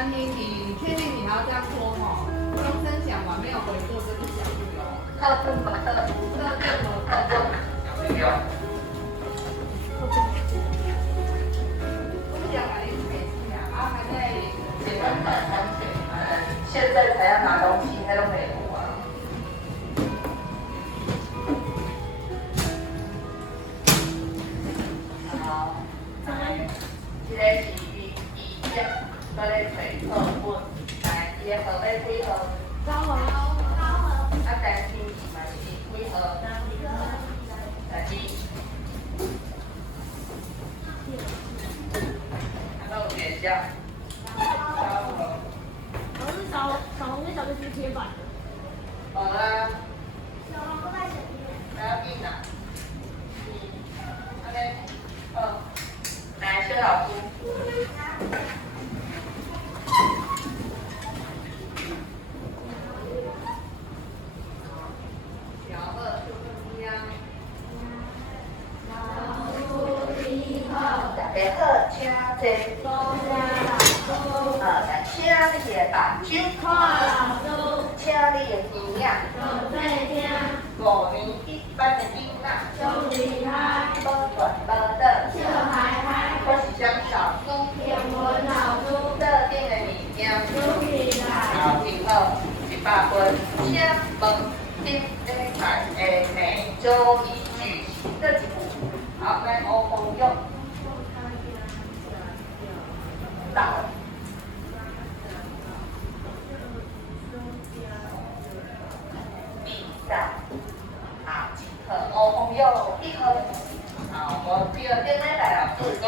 餐厅，你确定你还要这样说哈？钟声响完没有回复就是小不留。特定和特殊，特定和特殊，小不留。不想把你赔钱啊！还在结婚办产水，现在才要拿东西，还都没有啊。好，来，这个是意见，搁咧找课本，来，伊个号码几号？高号。啊，单星期嘛是几号？12。还有选项。我是小红跟小绿是铁板的。好啦。小红不在前面。不要紧啦。OK。来，薛老师。小二一样。大家好，请坐。请你的目睭看老师，请你的耳仔做细听。5年1班的囡仔，真厉害，无断无倒，笑嗨嗨。我是张老师，英文老师，特定的物件，做起来。好，挺好，100分。请问顶礼拜的每周一举行的一步，好，来欧朋友。到。好，乌朋友1号。好，我第二点咧来老师讲，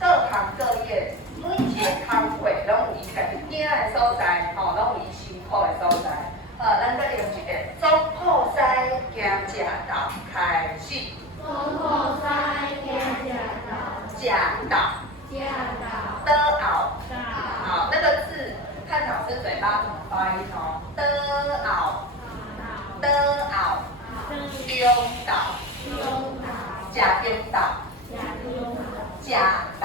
各行各业每一个工会拢有伊家己惊的所在，拢有伊辛苦的所在。咱再用一个总铺师行正道开始。总铺师行正道。正道。正道。的后。好，那个字看老师嘴巴怎么发音哦。的后。的后。中岛，加中岛，加岛，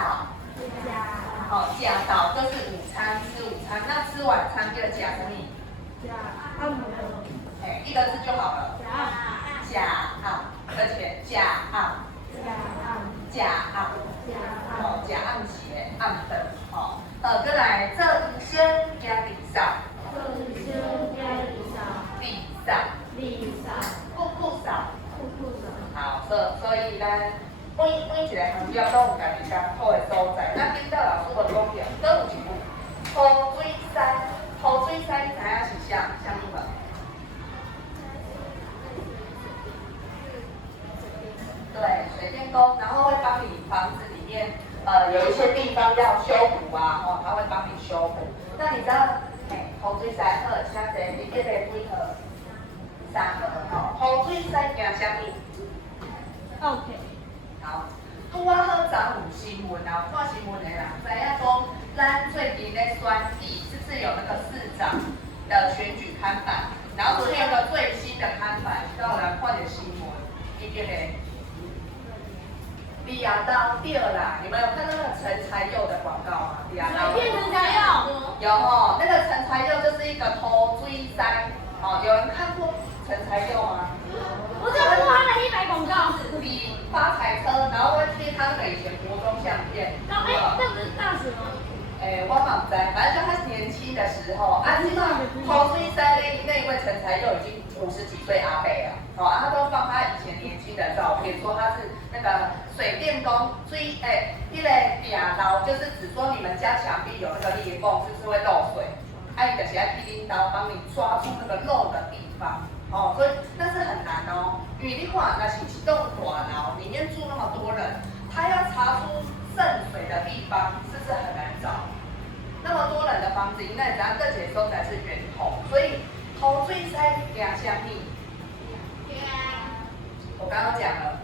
好，加岛就是午餐，吃午餐。那吃晚餐就加什么？一个字就好了。加暗，而且加暗，加暗，哦，加暗时的暗的，哦，再来做医生加地上，地上。酷扫，好，所以咱每一个行业都有家己艰苦的所在。咱领导老师无讲着，搁有一句土水师，土水师你知影是啥物无？对，水电工，然后会帮你房子里面有一些地方要修补啊，他会帮你修补。那你知道，土水师好，请坐，你这个几号？3号，土水师行啥物 ？OK。好，拄啊好昨有新闻啊，看新闻的人知影讲，咱最近咧选举，是有那个市长的选举看板，然后昨天有个最新的看板，让我来看点新闻，一个嘞，李亚刀对啦，你们有看到那个陈才佑的广告吗？李亚刀。变成才佑。有哦，那个陈才佑就是一个土水师，有人看过？陈才佑吗？我只有看过他的100广告。比发财车，然后会贴他那个以前国中相片。那不是大使吗？我嘛不知，反正就他年轻的时候，基本上土水师那一位陈才佑已经50几岁阿伯了，他都放他以前年轻的照片，说他是那个水电工，那个顶漏就是指说你们家墙壁有那个裂缝，就是会漏水，伊就是要剃领刀帮你抓住那个漏的地方。所以那是很难哦，因为你看，那是一栋大楼，里面住那么多人，他要查出渗水的地方，是不是很难找？那么多人的房子，应该知道这些都才是源头，所以土水师行啥物？我刚刚讲了，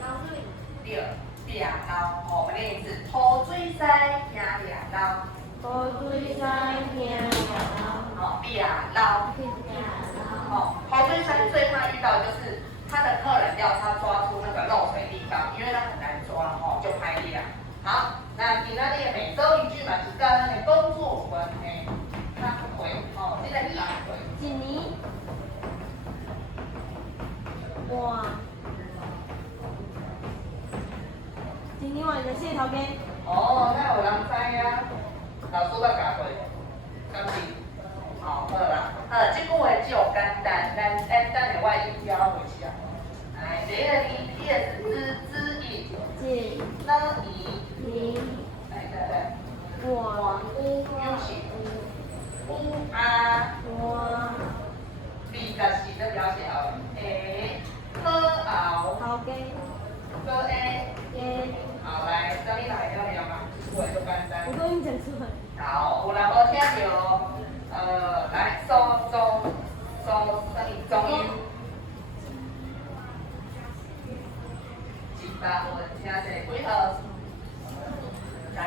对，掠漏，我们念一次，土水师行掠漏。土水师行掠漏。掠漏。土水师最怕遇到就是他的客人要他抓出那个漏水地方，因为他很难抓，就拍掉。好，那今仔日的每周一句嘛是跟咱的工作关系。另外的谢头家。哦，那有人知啊？老师捌教过，敢是？哦，好啦，这句话就简单，咱等下我音标会写。哎，第一个字，第二个字音，姐，呢伊，你，来来来，我，乌有是乌啊，我， 24的表写好，诶，科熬，头家，科 A，诶，好来，这里来了了吗？我就简单。我都已经讲出来。好，有人无听到？来，中音。100分，请坐几号？15，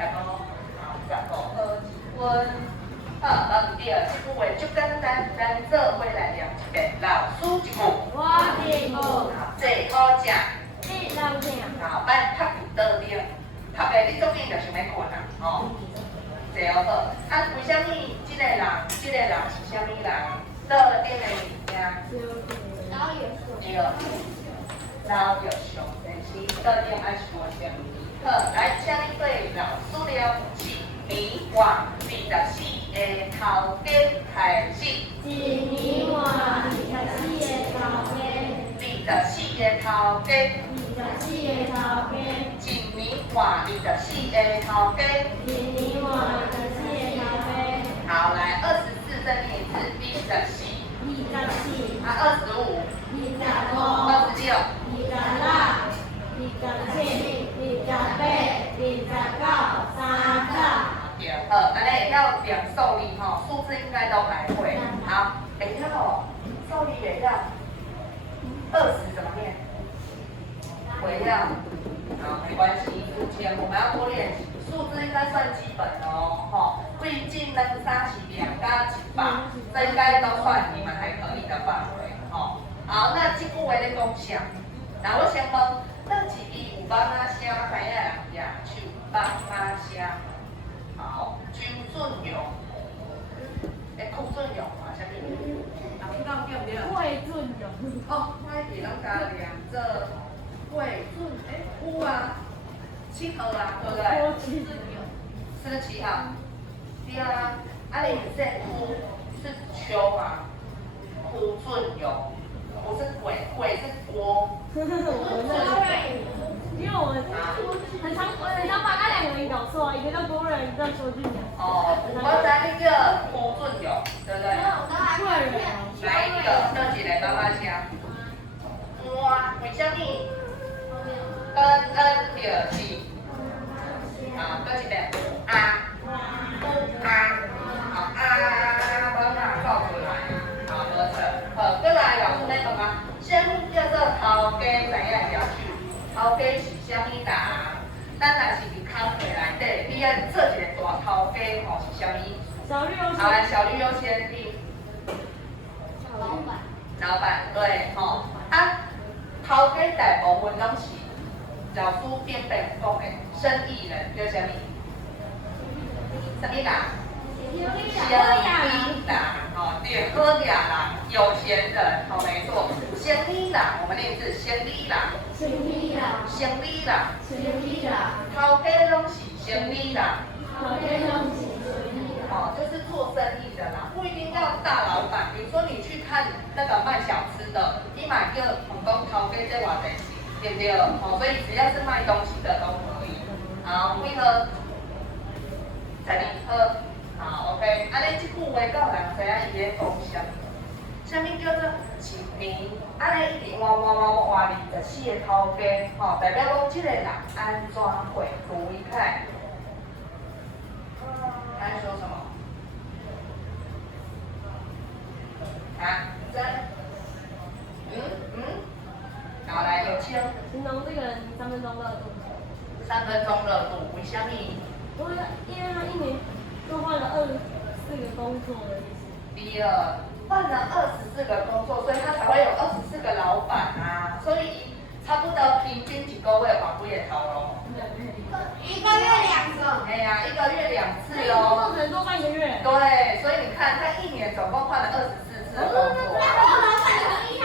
好，15好1分。好，问对，这句话就简单，咱做伙来念一遍。老师一句。我第五，坐好食。你人听。好，摆拍伫倒顶，拍的你做面就想要困啦，吼。坐好好。啊，为什么这个人是啥物人？倒顶的物件。老有对。老着上电视，倒顶爱想啥物？好，来，请你对老师了。一年换24个头家开始。一年换24个头家。 24个头家。 24个头家。 一年换24个头家。 一年换24个头家。 好，来24再念一次，24。 24。啊，25。 25。 26。 26。 27。 28。 29。 30。 对，好，安尼会晓念数字吼，数字应该都还会。好，会晓哦，数字会晓。20怎么念？会晓。好，没关系，5000我们要多练习，数字应该算基本哦，吼。毕竟能三起2加100，这应该都算你们还可以的范围，吼。好，那这句话咧讲啥？那我先问，倒一字有放啊声，知影人举手放啊声。 好，周俊勇，寇俊勇嘛，啥物？听到对不对？魏俊勇。哦，我伫咱家两这魏俊，有啊，7号啊，对不对？郭俊勇。47号。对啊，啊你这哭是秋嘛？哭俊勇，不是鬼，鬼是郭。因为我很常把那2个人搞错，一个叫郭瑞，一个叫邱俊阳。哦，我知那个郭俊勇，对不对？贵人。来一个，倒一个妈妈声。哇，为什么？就是啊，倒一个啊，好把它倒出来，好，合成。好，再来老师在问啊，什么叫做头家知影了手？头家是啥物人？咱若是伫工会内底，你要做一个大头家吼是啥物意思？小绿优先。好，来小绿优先听。老板。老板对吼，啊，头家大部分拢是老师边边讲的生意人，叫啥物？啥物人？生意人，吼，对，好人，有钱人，吼，没错，生意人，我们念一次，生意人。 生意人。生意人，头家拢是生意人，哦，就是做生意的啦，不一定要大老板。比如说你去看那个卖小吃的，你买叫很多头家在偌济钱，对不对？哦，所以只要是卖东西的都可以。好，几号？12号。好 ，OK。安尼这句话够人知影伊咧讲啥？啥物叫做一年？安尼一直换24个头家，吼，代表讲这个人安怎会离开？他在说什么？啊？好，来有请。形容这个人3分钟热度。3分钟热度，为什么？因为他1年就换了24个工作的意思。第二。 换了24个工作，所以他才会有24个老板啊，所以差不多平均一个月换几个头咯。一个月2个。哎呀，1个月2次哦。工作只能做半个月。对，所以你看他1年总共换了24次的工作。那老板同意他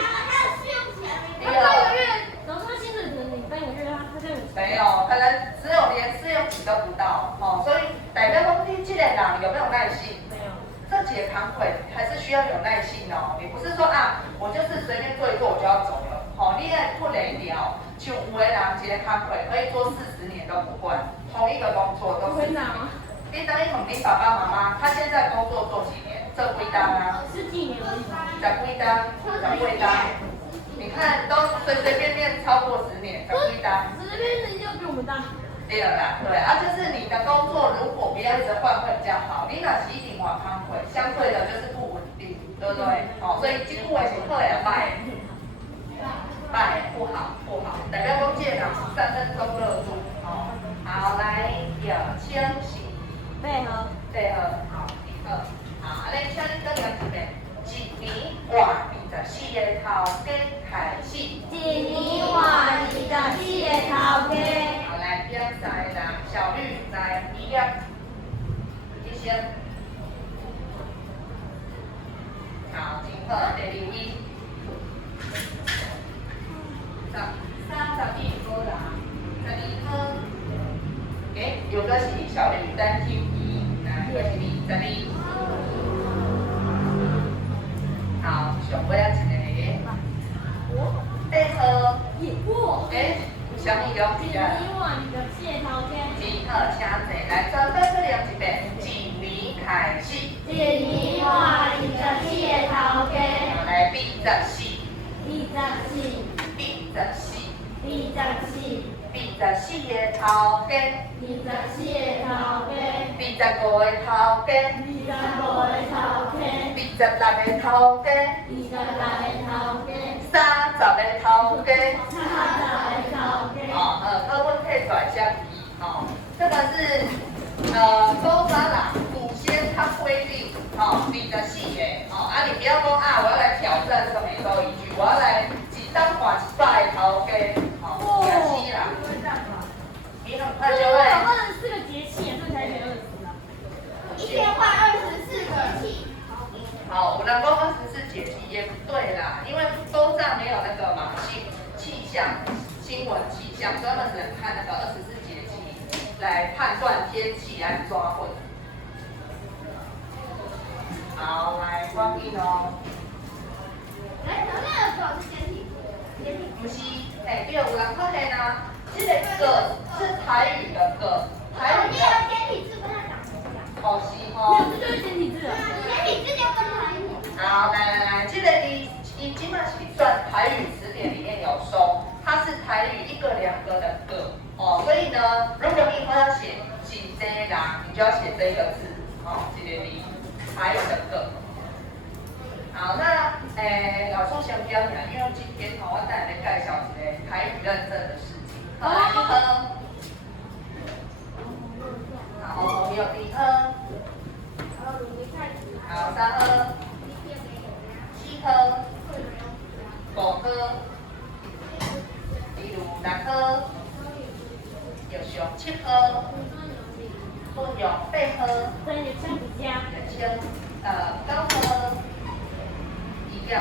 是用钱。他半个月，老师他薪水只能领半个月，他这样有。对，没有，可能只有连试用期都不到哦，所以代表说你这个人有没有耐心？没有。这节康会还是需要有耐心哦，你不是说啊，我就是随便做一做我就要走了，哦，你也不能聊，像有的人一个康会可以做40年都不换，同一个工作都是。你等于问你爸爸妈妈，他现在工作做几年？这几单啊？10几年而已。10几单，10几单。你看都随随便便超过10年，10几单。随便人家比我们大。对啦，对啊，就是你的工作如果不要一直换会比较好。你若是一定换康会，相对的就是不稳定，对不对？哦，所以这句话是好的歹的？歹不好，代表讲这个人3分钟热度，哦，好来有清醒。配合，好，好，你请你再念一遍。一年换24个头家开始。一年换24个头家。好，来比赛啦，小绿来第一先。好，真好，第2位。32个人，12分。有个是小绿单听题，那个是22。好，上尾一个。配合。什么了解啊？一年换24个头家。好，请坐来，全班再念一遍。一年开始。一年换24个头家。来24。24个头家。25个头家。26个头家。30个头家。课本配出来相比，这个是周沙朗祖先他规定24个你不要说啊，我要来挑战这个每周一句，我要来几单换100个头家，27啦，你很快就会。有24个节气，所以才选20啦。一天换24节气。好，我能够24节气也不对啦，因为周上没有那个嘛气象新闻气象，所以他们只能看那个24节气来判断天气来抓混。好，来关闭哦。来，那个主要是简体字。不是，对，有人发现啊，这个“个”是台语的“个”，台语的。简体字跟它长得一样。哦，是哦。这就是简体字了。简体字就跟台语。好，来，这个你基本是算台语词典里面有收，它是台语1个2个的“个”所以呢，如果你以后要写“几这人”，你就要写这个字这个字，台语的“个”。好，那老师先不要讲，因为今天我带来介绍一个台语认证的事情。好，来1科。好，我有2科。好，3科。4科。5科。例如6科。有上7科。分用8科。分有像比较。9科。11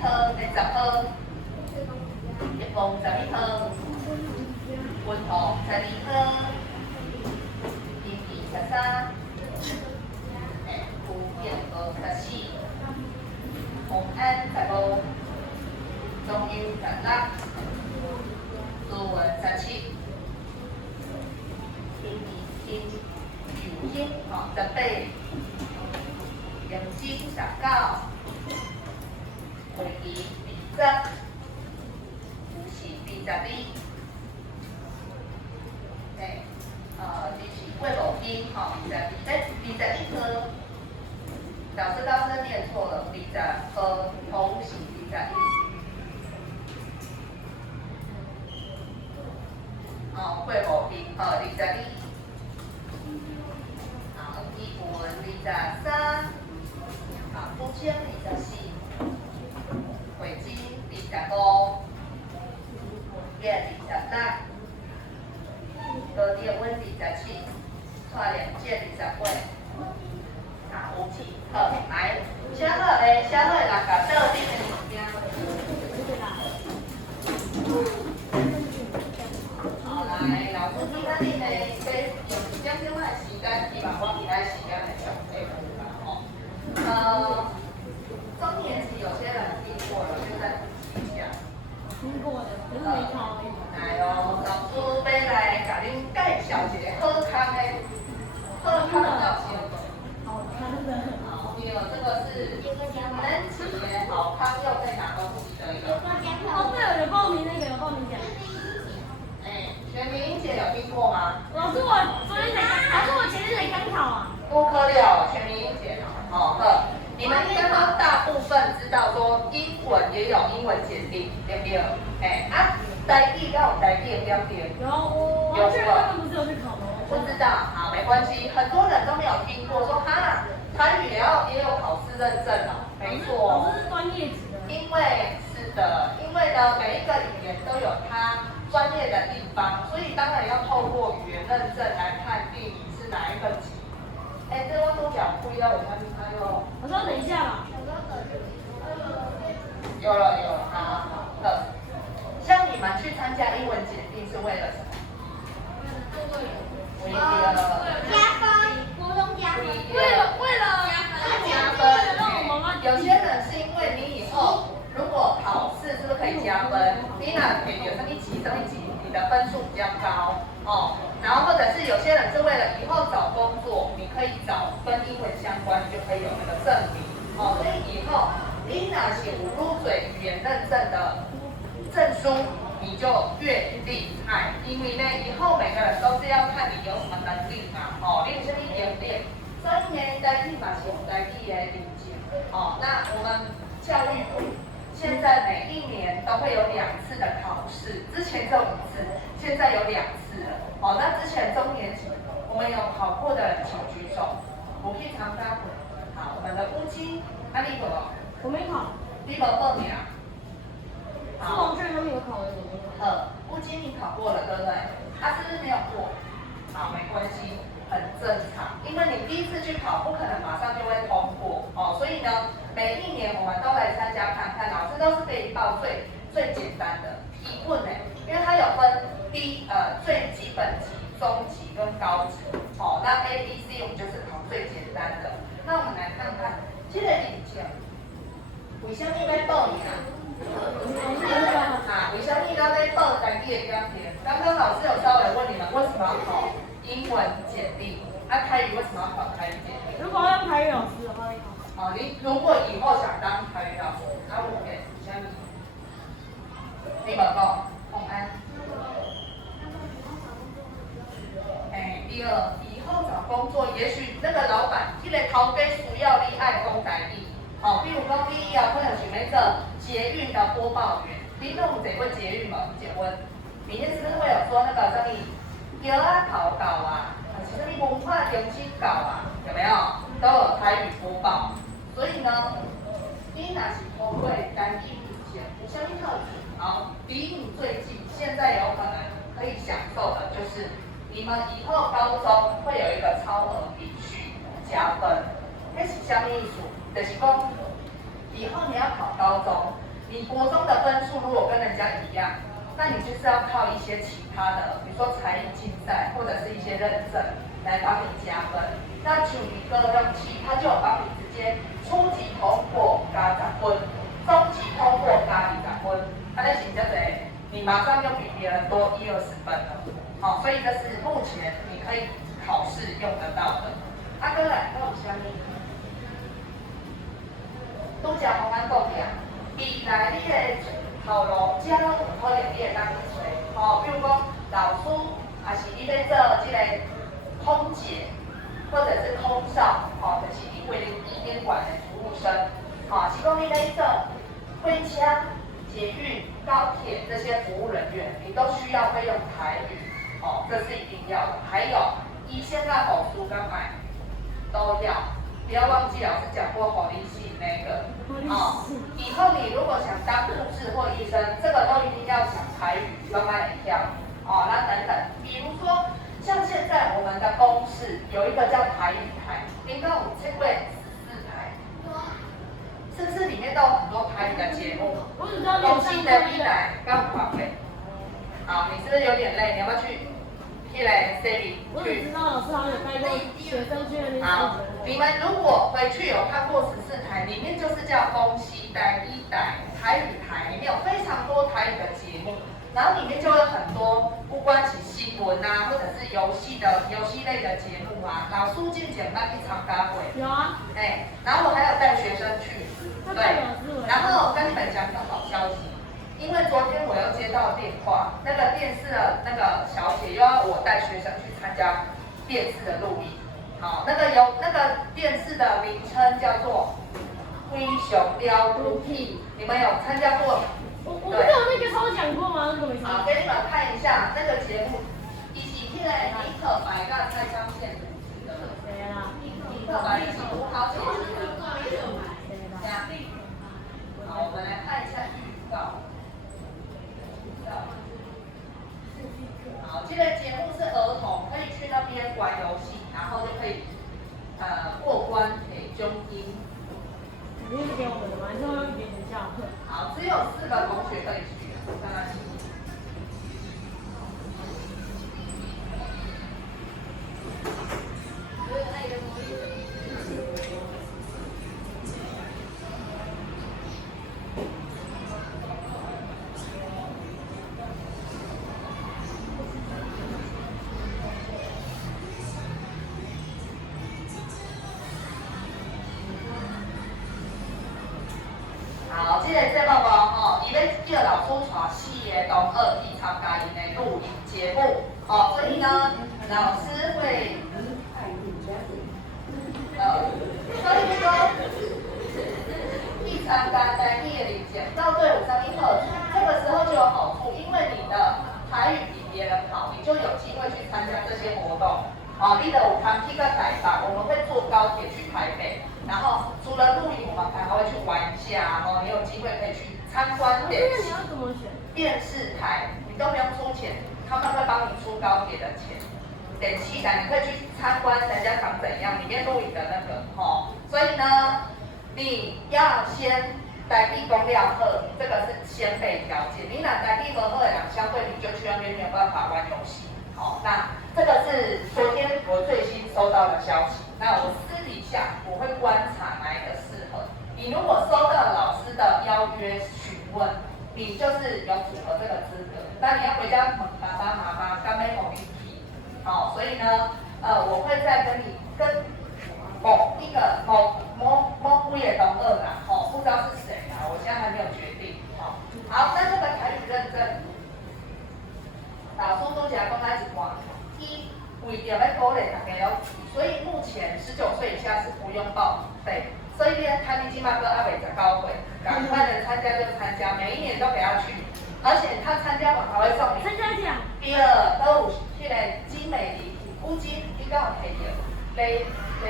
科、20科，一共11科，文学12科，英语13，普遍科14，公安15，中英16，中文17，英语18，英语19。会议20，有时22，就是过5天22科，老师刚刚念错了，20科，同时21，过5天22，语文23，普通24。会计25，业26，高低温27，串联键28，有字好，来，写好嘞，写好啦，甲倒顶的物件。好，来。来，老师今仔日呢，要用一点点仔时间，希望我其他时间来上课啦吼。中年级有些人听过了，就再复习一下。听过的，可是没考而已。来哦，老师要来甲恁介绍一个好康的，好康到什么？好看的。好，第二这个是能企业好康又在哪东西的一个？哦，对了，有报名那个有报名奖。全民英检有听过吗？老师，我昨天才，老师我前天才刚考啊。不可了，全民英检哦，呵，你们应该都大部分知道说英文也有英文检定，对不对？台语要有台语的标点。有，我去他们不是有去考吗？不知道，好，没关系，很多人都没有听过说哈，台语也有考试认证哦，没错。老师是专业级的。因为是的，因为呢每一个语言都有它专业的地方，所以当然要透过语言认证来判定你是哪一个级。这我都讲不要，我看你还有。我说等一下吧。有了，好。像你们去参加英文检定是为了什么？加分，国中加分。为了加分。有些人是因为你以后如果考试是不是可以加分？你哪可以有什么级，你的分数比较高哦。然后或者是有些人是为了以后找工作，你可以找跟英文相关，就可以有那个证明哦。所以以后你哪是有入嘴语言认证的证书，你就越厉害，因为呢，以后每个人都是要看你有什么能力嘛，哦，你有什么能力，所以呢，台语嘛是有台语的理解，哦，那我们教育部现在每一年都会有2次的考试，之前只有1次，现在有2次了，哦，那之前中年级我们有考过的人请举手，我可以参加过，好，我们的乌鸡，你有无？我没考。你无报名啊？是王俊他们有考的。乌鸡你考过了，对不对？他是不是没有过？好，没关系，很正常，因为你第一次去考，不可能马上就会通过哦。所以呢，每一年我们都来参加看看，老师都是给你报最简单的提问呢，因为它有分最基本级、中级跟高级哦。那 A、B、C 我们就是考最简单的。那我们来看看这个领奖，为什么要报名啊？为什么要报台语的标题？刚刚老师有稍微问你们，为什么要考英文检定？台语为什么要考台语检定？如果要台语老师的话，会考。你如果以后想当台语老师，我给什么？你报告，洪安。第二，以后找工作，也许那个老板，这个头家需要你爱讲台语。比如讲你以后可能想要做捷运的播报员，你都有坐过捷运吗？请问，里面是不是会有说那个什么桥啊、考稿啊，还是什么文化中心稿啊？有没有？都有台语播报。所以呢，你若是通过台语语检，有什么特质？离你最近，现在有可能可以享受的就是你们以后高中会有一个超额必须加分，那是什么意思？就是说，以后你要考高中，你国中的分数如果跟人家一样，那你就是要靠一些其他的，比如说才艺竞赛或者是一些认证来帮你加分。那像一个乐器，它就有帮你直接初级通过加10分，中级通过加20分，它在行这个，你马上就比别人多20分了。所以这是目前你可以考试用得到的。哥来，我有啥物？拄则我讲过去啊，未来你的头路，只拢有可能你会当去找，比如讲老师，还是你咧做这个空姐，或者是空少，就是你为了医监管的服务生，是讲你咧做飞车、捷运、高铁这些服务人员，你都需要会用台语，这是一定要的。还有医生啊、护士跟买都要。不要忘记老师讲过护理系那个以后你如果想当护士或医生，这个都一定要讲台语，要买跳那等等。比如说像现在我们的公视有一个叫台语台，应该我们这位14台，是不是里面都有很多台语的节目？我只知道东西的一来刚好配。好，你是不是有点累？你要不要去那个 C 我只知道老师好像有带过学生去那边好，你们如果回去有看过14台，里面就是叫丰西台、一台、台语台，里面有非常多台语的节目，然后里面就有很多不管是新闻啊，或者是游戏类的节目啊，老师进前捌去参加过。有啊。然后我还有带学生去，对，然后跟你们讲个好消息。因为昨天我又接到电话，那个电视的那个小姐又要我带学生去参加电视的录影。好，那个电视的名称叫做《灰熊雕都屁》，你们有参加过？我不是有那个抽奖过吗？那个没抽。好，给你们看一下那个节目，以前那个尼可白跟蔡湘宪主持的。谁啦？尼可白是吴豪主持的。好，我们来看一下预告。好，这个节目是儿童可以去那边玩游戏，然后就可以过关给中英。肯定是给我们的嘛，还是会给学校？好，只有4个同学可以去，当然是。好，这个节目吼，伊要叫老师带4个同学去参加伊的录影节目，所以呢，老师会，所以说，去参加在地的领奖到队伍上面特殊，这个时候就有好处，因为你的台语比别人好，你就有机会去参加这些活动。你的有康去个台北，我们会坐高铁去台北。然后除了录影，我们还会去玩一下，你有机会可以去参观电视台，你都不用出钱，他们会帮你出高铁的钱。电视台你可以去参观人家长怎样，里面录影的那个，所以呢，你要先台币讲了好，这个是先备条件。你拿台币不好的人，相对你就去那边没有办法玩游戏。那这个是昨天我最新收到的消息。那我私底下我会观察哪一个适合。你如果收到老师的邀约询问，你就是有符合这个资格。那你要回家问爸爸妈妈，干妹某一题。所以呢，我会再跟某一个某位的同学啦，不知道是谁啦，我现在还没有决定。好，那这个台语认证，老师都起来公开一挂，为着要鼓励大家要去，所以目前19岁以下是不用报名费。所以呢，台北金马哥阿伟在高会，赶快能参加就参加，每一年都给他去，而且他参加完还会送你。参加奖。第二都有迄个精美礼品，古今你敢有摕到？礼品，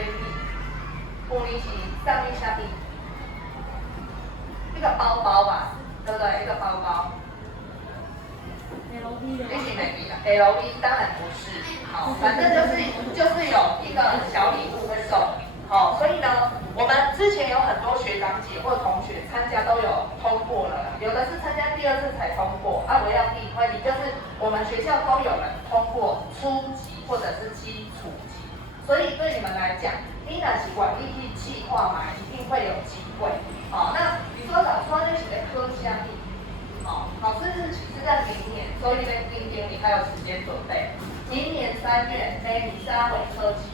去年是上面下面一个包包吧，对不对？一个包包。LV 的。你是没记啊 ？LV 当然不是，反正就是有一个小礼物会送你，所以呢，我们之前有很多学长姐或同学参加都有通过了，有的是参加第2次才通过，我要第一回，就是我们学校都有人通过初级或者是基础级，所以对你们来讲，你若是管理去计划嘛，一定会有机会，那你说老师那是在科下面。考试日期是在明年，所以呢，今天你还有时间准备。明年3月，你是要回科期，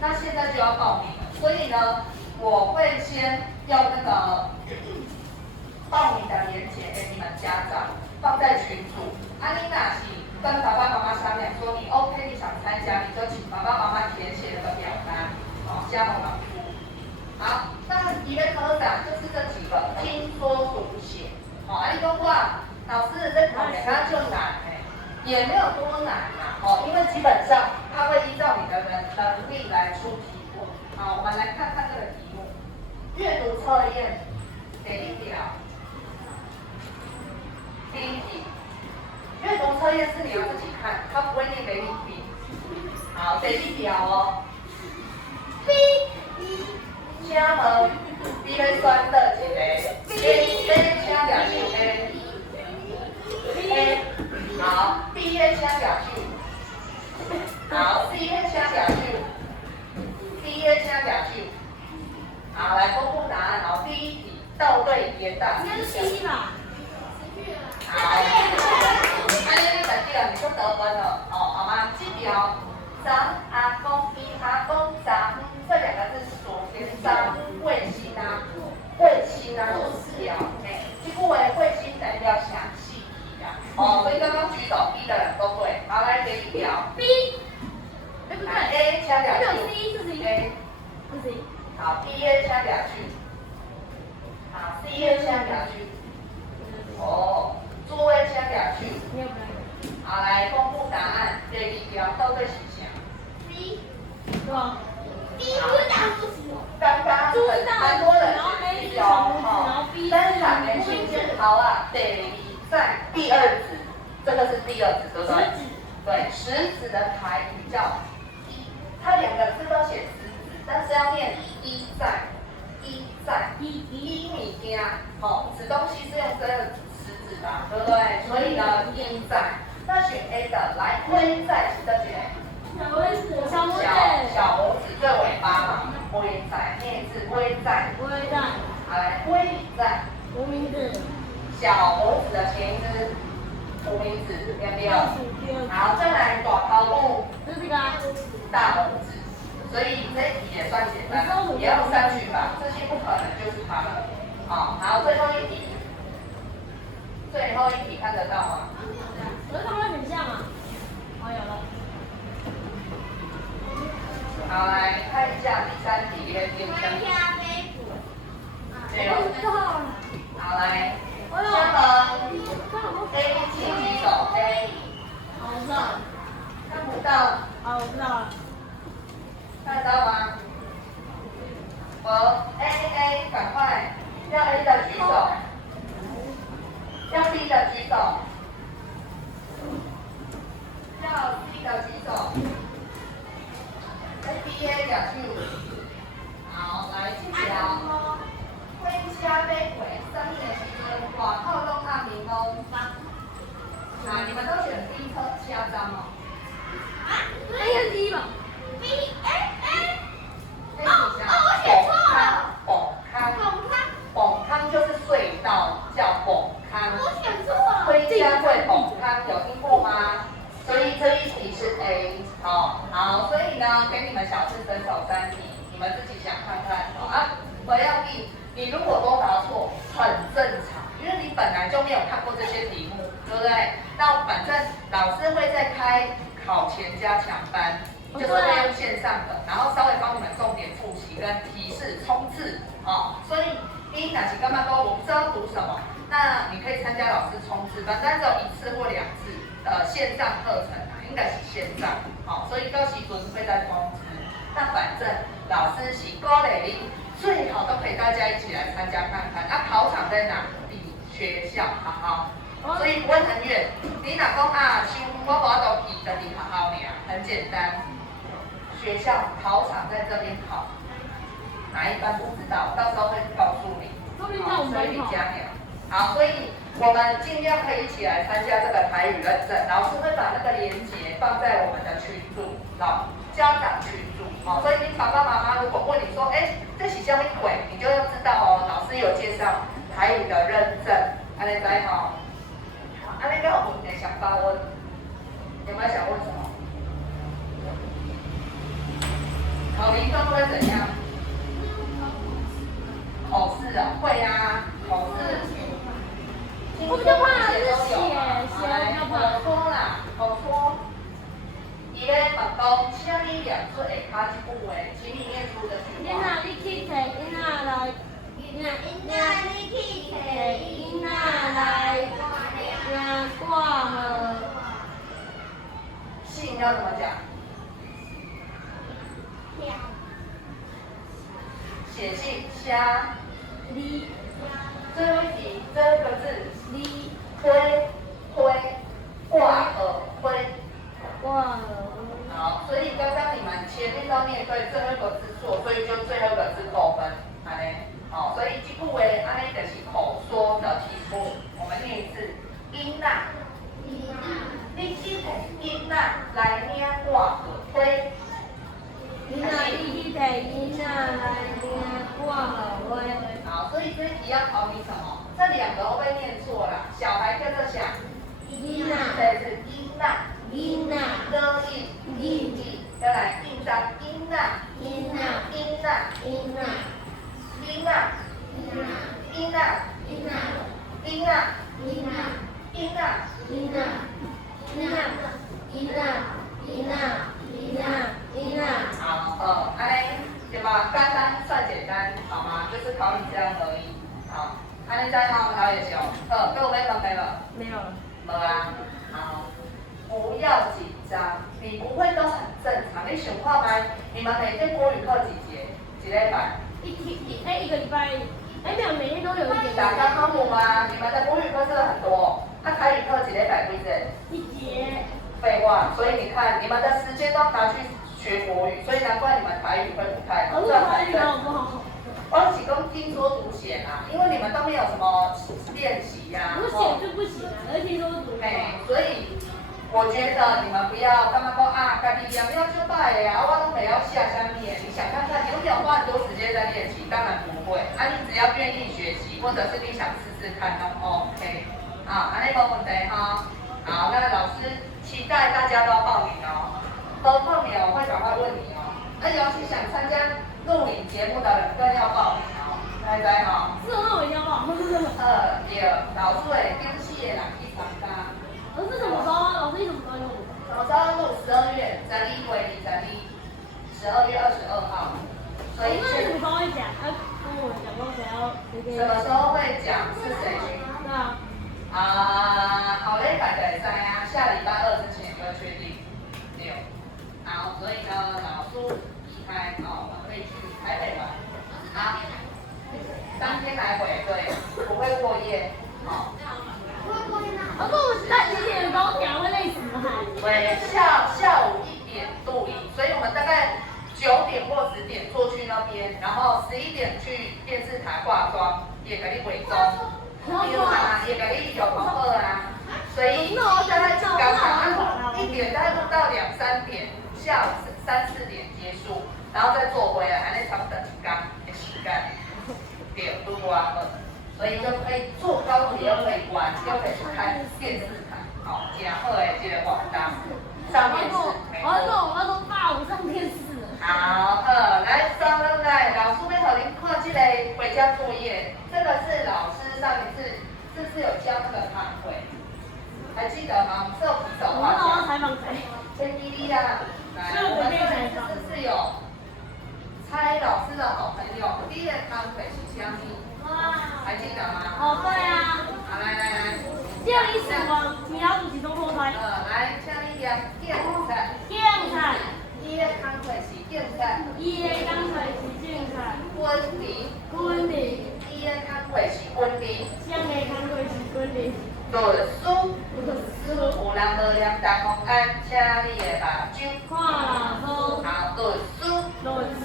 那现在就要报名了。所以呢，我会先用那个报名的链接给你们家长，放在群组。你若是跟爸爸妈妈商量说你 OK， 你想参加，你就请爸爸妈妈填写那个表单，加盟老师。好，那你的科长就是这几个，听说读写。你讲我老师在考给他就难也没有多难啦，因为基本上他会依照你的能力来出题目。好，我们来看看这个题目，阅读测验第一条，第一题，阅读测验是你要自己看，他不会念给你听。好，第一条B， 请问你要选倒一个 ？A， 请举手 A。A， 好 ，B 的请举手。B 好，C 的请举手，D 的请举手。好，来公布答案。好，第一题倒对叠大。应该是 C 吧？好，安尼你就对了，你就得分了。哦，好吗？这条张阿公比阿公张这两个字是左偏张卫星啊，卫星啊就是条。哎，这句为卫星代表详细题啊。哦，所以刚刚举手 B 的人都对。好，来第一条。B。哎，不对 A 请举手。有 C 是 C。A。是 C。好 ，B 的请举手。好 ，C 的请举手。哦，诸位请举手。你也不对。好，来公布答案。第二条倒对是啥？ B 对吧？ B 不是大拇指哦。刚刚很多人有哈，生产连续字好啊，第二子，这个是第二子，对不对？对，食指的台语叫一，它两个字都写食指，但是要念一在，一物件，好，指东西是用这个食指吧，对不对？所以呢，一在，那选 A 的，来龟在是这边。小拇指。小拇指最尾巴嘛，龟在，念一次龟在。龟在。好，来龟里在。无名指。小拇指的前一只无名指，对不对？好，再来大头部。这是这个啊。大拇指，所以这一题也算简单，也要删去吧，这些不可能就是它了。好，好，最后一题，看得到吗？可是它们很像啊。哦，有了。好，来看一下第三题的点参相。加杯股。对哦。好，来，先和 A 请举手 ，A。好，我知道了。看不到。好，我知道了。看得到吗？和 A，赶快，要 A 的举手，要 B 的举手，要 C 的举手。ABA 两句。好，来这条。婚车买过，3年的时阵，外口拢暗暝拢发。你们都选 B 车站哦。那个 D 吧。B A A。我选错了。崩康就是隧道，叫崩康。我选错了。回家会崩康，有听过吗？所以这一题是 A， 好，所以呢，给你们小试身手3题，你们自己想看看，我要你如果都答错，很正常，因为你本来就没有看过这些题目，对不对？那反正老师会在开考前加强班，就是会用线上的，然后稍微帮你们重点复习跟提示冲刺，所以你哪些干嘛都我不知道读什么，那你可以参加老师冲刺班，但只有1次或2次。线上课程应该是线上，所以到时阵会再通知。那反正老师是鼓励你，最好都可以大家一起来参加看看。考场在哪里？学校，好，所以不会很远。你若讲像我无都去，就离学校尔，很简单。学校考场在这边考，哪一班不知道，到时候会告诉你。所以你加油。好，所以我们尽量可以一起来参加这个台语认证，老师会把那个连结放在我们的群组，家长群组，所以你爸爸妈妈如果问你说，这是什么鬼，你就要知道哦，老师有介绍台语的认证，安尼知吼？安尼个有问题想发问，有没有想问什么？考评分会怎样？口试啊，会啊，口试。我比较怕的是写口说啦，口说。伊咧问讲，请你念出下骹一句话，请你念出的句话。你去摕囡仔来，你去摕囡仔来，挂号。信要怎么讲？写信虾。你。最后一题，这个字。你。挂耳灰。好，所以刚刚你们前面都念对，最后一个字错，所以就最后一个字扣分，安尼。所以这句话安尼就是口说的题目，我们念一次，囡仔，你去摕囡仔来领挂耳。所以囡仔你去摕囡仔来听挂好话。好，所以这一题要考你什么？这两个会不会念错了？小孩跟着想，囡仔，对，是音呐，囡仔，歌音，音音，再来印章，音呐，囡仔，音呐，囡仔，音呐，音呐，囡仔，音呐，囡仔，音呐，囡仔，囡仔，囡仔，囡仔，囡仔，囡仔。好，安尼对吧？单单算简单，好吗？就是考你这样而已。好，安尼再好，考也行。各位问题了？没有了。没啊。好，不要紧张，你不会都很正常。你想看吗？你们每天国语课几节？几礼拜？一个礼拜，没有，每天都有一点。打刚科目吗？你们的国语课是不是很多？那台语课几礼拜几节？一节。废话，所以你看，你们的时间都拿去学国语，所以难怪你们台语会不太好。我台语好不好？光启功听说读写啊，因为你们都没有什么练习呀。我写就不行啊，而听说读。所以我觉得你们不要刚刚说啊，家己念了就歹呀，我都没要下下面。你想看看，你有没有花很多时间在练习？当然不会。啊，你只要愿意学习，或者是你想试试看，都 OK。啊，安尼没问题哈。好，那老师期待大家都要报名哦。都报名我会赶快问你哦。那尤其想参加录影节目的人更要报名哦。知知吼？是，那我一定要报。对，老师会惊喜的人去参加。老师什么时候？老师你什么时候录？什么时候录？12月12为22月22号。所以那你什么时候会讲？要跟我讲说谁要谁给？什么时候会讲是谁去？对啊。好嘞，大家会知啊，下礼拜2之前就会确定。对。好，所以呢，老师离开，我们可以去台北玩。好，3天来回，对，不会过夜。好。老师，我搭几点的高铁会累死吗？对，下午1点录影，所以我们大概9点或10点坐去那边，然后11点去电视台化妆，也给你伪装。对啊，也给你有功课啊，所以大概刚好1点大概录到2、3点，下午3、4点结束，然后再坐回来，安尼差不多1天的时间，对，录完了，所以就可以坐高铁，又可以玩，又可以去看电视台，好，真好的这个活动，上电视，我说爸，我上电视了。好，来，双人来，老师要和您看这个回家作业，这个是老师上一次是不是有教那个康会？还记得吗？是有比手我画脚。要采访谁？先滴滴啊，来，我们上一次是不是有猜老师的好朋友？第一个康会是相信，还记得吗？哦，对啊。好，来，这样意思吗？你要主其中后猜。来，像一样，竞赛。竞赛。第一个康会是竞赛。一个刚才是竞赛。昆凌。昆凌。第一个康会是昆凌。下个刚才是昆凌。读书。有人无念大风安，请你的目睭看老师。好，读书。论书。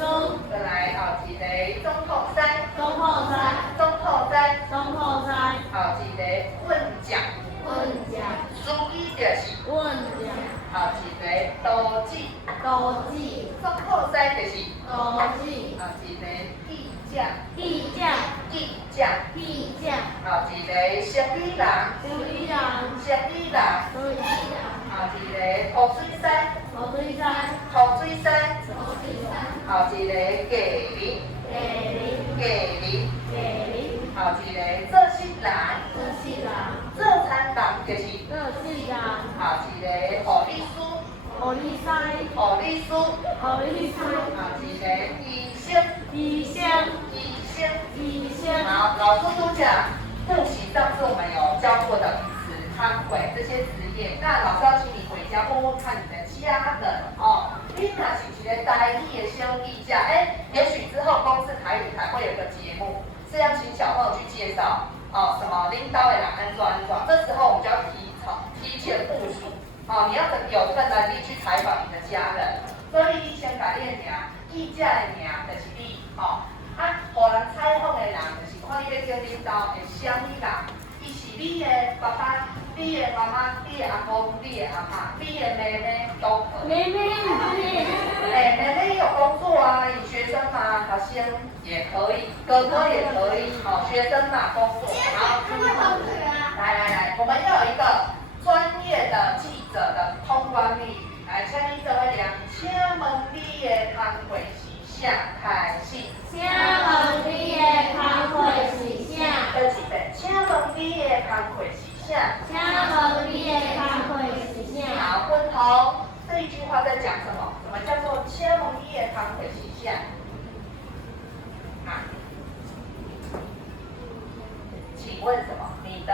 再来后一个总统赛。中后赛。总统赛。中后赛。后一个问奖。问奖。书记就是问奖。后一个斗记。斗记。总统赛就是斗记。后一个议价。议价。议价。议价。后一个生理人。生理人。生理人。生理人。后一个涂水赛。涂水赛。涂水赛。涂水赛。后一个价零。价零。价零。价零。后一个做事人。做事人。做餐人就是做事人。后一个护理师。护理师。护理师。护理师。后一个医生。医生。医生。医生。好，老师都讲复习上次我们有教过的词、康会这些职业，那老师要请你回家问问看你的家人哦。你若是一个台语的小艺家，也许之后公司台语台会有个节目，是要请小朋友去介绍什么领导的人安怎安怎，这时候我们就要提前部署你要有这个能力去采访你的家人，所以你先把你的名、艺家的名就是你互人采访的人就是看你要叫领导的什么人，伊是你的爸爸、你的妈妈、你的阿公、你的阿嬷、你的妹妹都可以。妹妹，啊，你学生嘛，好像也可以，哥哥也可以，好，学生嘛，工作，好，来，我们要有一个专业的记者的通关密语，来，请你做一量，请问你的工作是啥？开始。请问你的工作是啥？再一遍，请问你的工作是啥？请问你的工作是啥？好，昏头，这一句话在讲什么？什么叫做请问你的工作是啥？啊？请问什么？你的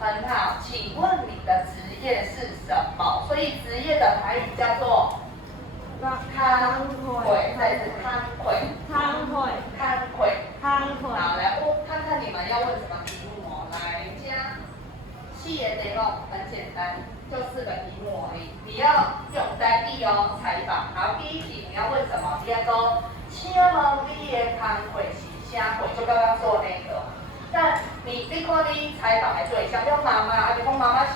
很好，请问你的职业是什么？所以职业的台语叫做康会，再是康会，好，来，看看你们要问什么题目哦。来，加4个题目很简单，就4个题目而已。你要用单义哦，采访。好，第一题你要问什么？你要说，请问你的工作是啥会？就刚刚说的那个。那你看你采访的对象叫妈妈，比如妈妈是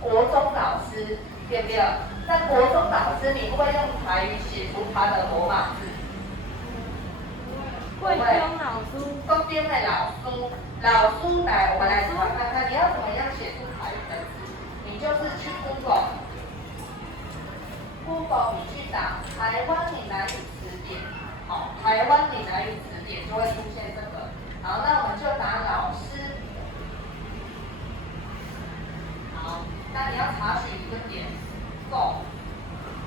国中老师，对不对？那国中老师，你会不会用台语写出他的罗马字？贵中老师，中间的老师来，我们来查看看，你要怎么样写出台语的字？你就是去 Google， 你去打台湾闽南语词典，好，台湾闽南语词典就会出现这个。好，那我们就打老师。好，那你要查询一个点，够，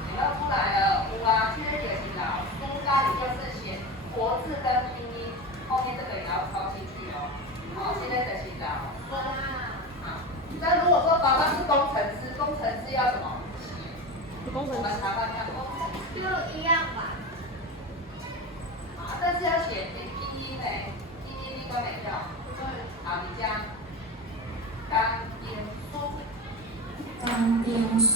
你要出来了，有啊，这个也是老师，那你就是写国字跟拼音，后面这个也要抄进去哦。好，现在就是老师。好，那如果说爸爸是工程师，工程师要怎么写？我们查看看工程师。就一样吧。啊，但是要写拼音呢，拼音你都没有。好，你加江苏，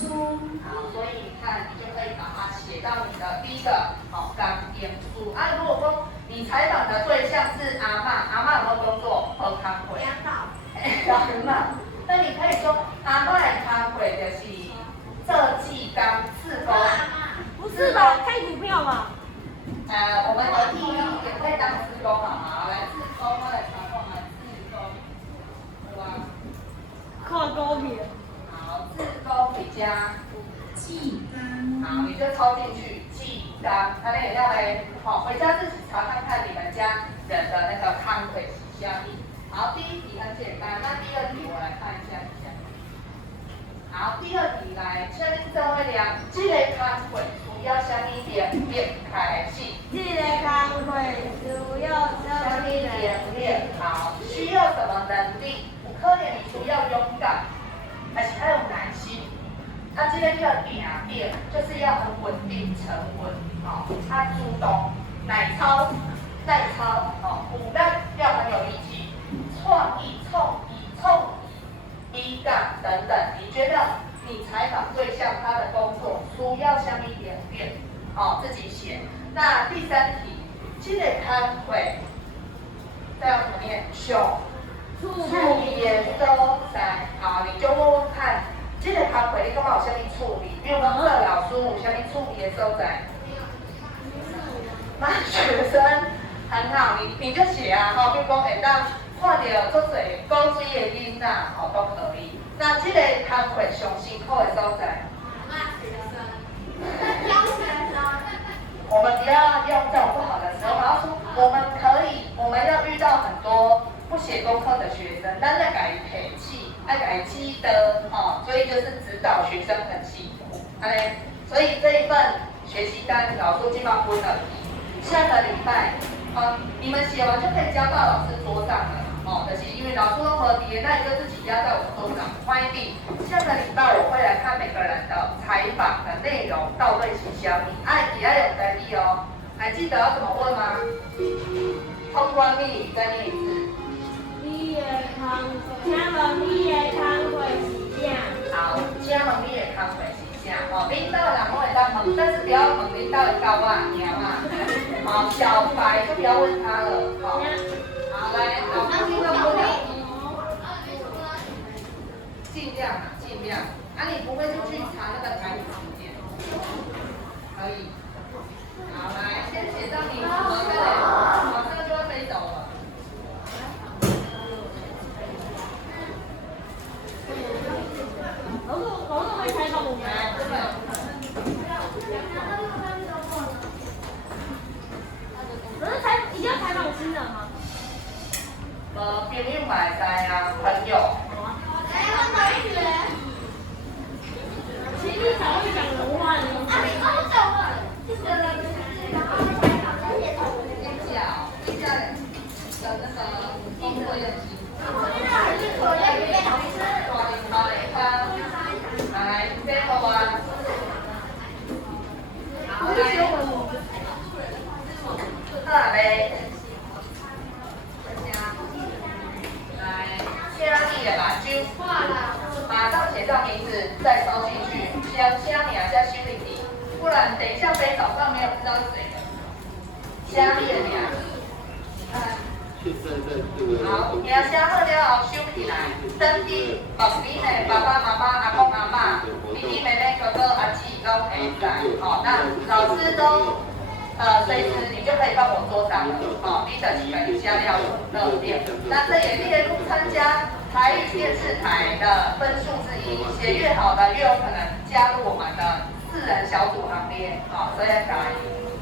好，所以你看，你就可以把它写到你的第一个好钢点书啊。如果说你采访的对象是阿嬷，阿嬷有没有工作？喝康会。两道。阿嬷，那你可以说阿嬷的康会就是设计工、自工。不是吧？开股票嘛？我们的义也可以当自工好吗？来自工，我来查看来自工，对吧？看股票。好，自工比加记纲。好，你就抄进去记纲，那你要来，好，回家自己查看看你们家人的那个康会是啥意。好，第一题很简单，那第二题我来看一下。好，第二题来，请恁做伙量，这个康会需要什么点开始？这个工会需要什么点？好，需要什么能力？有可能你需要勇敢，还是要有耐心。啊，这个叫定，就是要很稳定、沉稳，好，主动、耐操、苦难要很有力气，创意、意感等等。你觉得你采访对象他的工作需要什么点？自己写。那第三题，这个康会，这要怎么念？处理所在，好，你就问问看。这个工会你感觉有啥物处理？比如讲，这个老师有啥物处理的所在？骂学生很好，你就写啊，比如讲会当看到足侪高水的囡仔，都可以。那这个工会上辛苦的所在？骂学生。教学生。我们不要用这种不好的词，我们要说我们要遇到很多不写功课的学生，但是改脾气。爱改积德所以就是指导学生很辛苦，所以这一份学习单老师今晚分了，下个礼拜你们写完就可以交到老师桌上了就是因为老师都和题，那你就自己压在我桌上。欢迎你，下个礼拜我会来看每个人的采访的内容到底是什么，也要有单义哦。还记得要怎么问吗？通关密语再念一次。你的工，请问你的工会是啥？好，请问你的工会是啥？领导的人我会当问，但是不要问领导的高啊、娘啊。小白就不要问他了。好，来，老师听到不了。尽量。你不会就去查那个台语词典。可以。好，来，先写上你符合的，马上就要飞走了。老师会采访我们。来，这个。可是一定要采访新人吗？朋友嘛会知啊，朋友。其实你早会讲人话的。来，背后啊。好，嘞。来，写你的目睭，马上写上名字，再抄进去，先写你啊，再修一题，不然等一下飞早上没有知道是谁的。写你的名。好，名写好了后收起来，登记旁边的爸爸妈妈、阿公阿妈、弟弟妹妹、哥哥阿姊都会在。好，那老师都随时你就可以帮我做上了。好，你的基本写了热点，那这也列入参加台语电视台的分数之一，写越好的越有可能加入我们的4人小组行列。好，所以要改。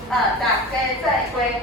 大家再会。